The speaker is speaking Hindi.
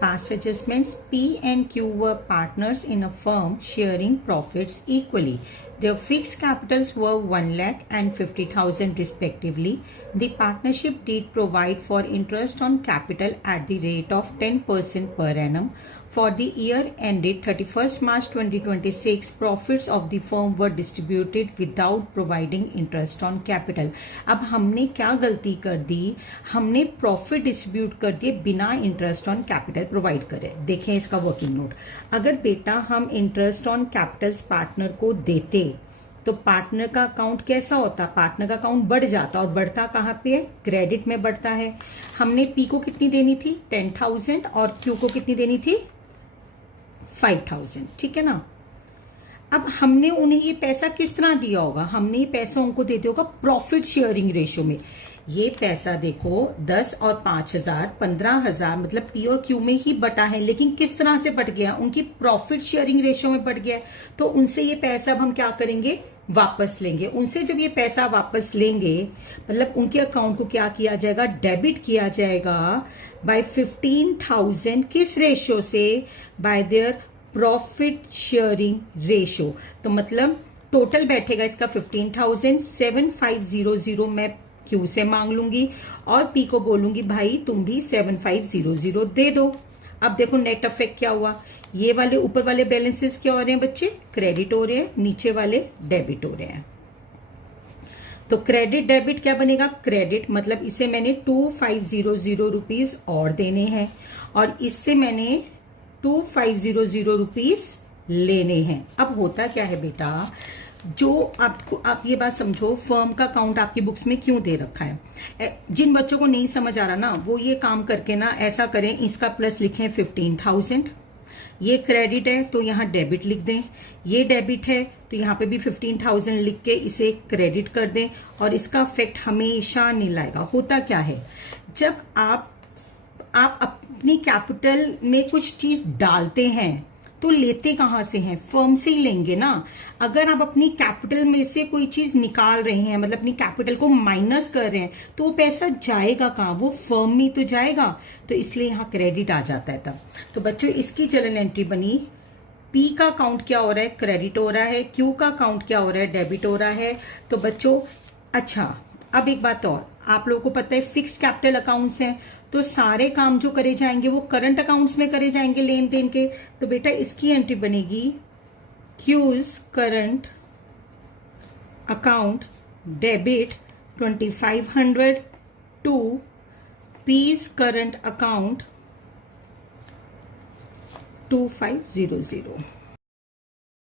Past adjustments. P and Q were partners in a firm sharing profits equally. Their fixed capitals were 1 lakh and 50,000 respectively. The partnership did provide for interest on capital at the rate of 10% per annum. For the year ended 31st March 2026, profits of the firm were distributed without providing interest on capital. अब हमने क्या गलती कर दी? हमने प्रॉफिट डिस्ट्रीब्यूट कर दिए बिना इंटरेस्ट ऑन कैपिटल प्रोवाइड करे. देखें इसका वर्किंग नोट. अगर बेटा हम इंटरेस्ट ऑन कैपिटल्स पार्टनर को देते तो पार्टनर का अकाउंट कैसा होता? पार्टनर का अकाउंट बढ़ जाता. और बढ़ता कहाँ पे है? क्रेडिट में बढ़ता है. हमने पी को कितनी देनी थी? 10,000 और क्यू को कितनी देनी थी? 5,000. ठीक है ना. अब हमने उन्हें ये पैसा किस तरह दिया होगा? हमने ये पैसा उनको देते होगा प्रॉफिट शेयरिंग रेशियो में. ये पैसा देखो 10 और 5,000 15,000 मतलब पी और क्यू में ही बटा है. लेकिन किस तरह से बट गया? उनकी प्रॉफिट शेयरिंग रेशियो में बट गया. तो उनसे ये पैसा अब हम क्या करेंगे? वापस लेंगे. उनसे जब ये पैसा वापस लेंगे मतलब उनके अकाउंट को क्या किया जाएगा? डेबिट किया जाएगा बाय 15,000. किस रेशियो से? Bye their profit sharing ratio. तो मतलब टोटल बैठेगा इसका 15,000. 7,500 मैं क्यू से मांग लूंगी और पी को बोलूंगी भाई तुम भी 7,500 दे दो. अब देखो नेट इफेक्ट क्या हुआ. ये वाले ऊपर वाले बैलेंसेस क्या हो रहे हैं बच्चे? क्रेडिट हो रहे हैं. नीचे वाले डेबिट हो रहे हैं. तो क्रेडिट डेबिट क्या बनेगा? क्रेडिट मतलब इसे मैंने 2,500 रुपीज और देने हैं और इससे मैंने 2,500 रुपीज लेने हैं. अब होता क्या है बेटा, जो आपको आप ये बात समझो, फर्म का अकाउंट आपकी बुक्स में क्यों दे रखा है? जिन बच्चों को नहीं समझ आ रहा ना वो ये काम करके ना ऐसा करें, इसका प्लस लिखें 15,000. ये क्रेडिट है तो यहाँ डेबिट लिख दें. ये डेबिट है तो यहाँ पे भी 15,000 लिख के इसे क्रेडिट कर दें. और इसका इफेक्ट हमेशा नहीं लाएगा. होता क्या है, जब आप अपनी कैपिटल में कुछ चीज डालते हैं तो लेते कहां से हैं? फर्म से ही लेंगे ना. अगर आप अपनी कैपिटल में से कोई चीज निकाल रहे हैं मतलब अपनी कैपिटल को माइनस कर रहे हैं तो वो पैसा जाएगा कहां? वो फर्म में तो जाएगा. तो इसलिए यहाँ क्रेडिट आ जाता है तब. तो बच्चों इसकी जर्नल एंट्री बनी. पी का अकाउंट क्या हो रहा है? क्रेडिट हो रहा है. क्यू का अकाउंट क्या हो रहा है? डेबिट हो रहा है. तो बच्चों अच्छा अब एक बात और, आप लोगों को पता है फिक्स्ड कैपिटल अकाउंट्स हैं तो सारे काम जो करे जाएंगे वो करंट अकाउंट्स में करे जाएंगे लेन देन के. तो बेटा इसकी एंट्री बनेगी क्यूज करंट अकाउंट डेबिट 2,500 टू पीज करंट अकाउंट 2,500.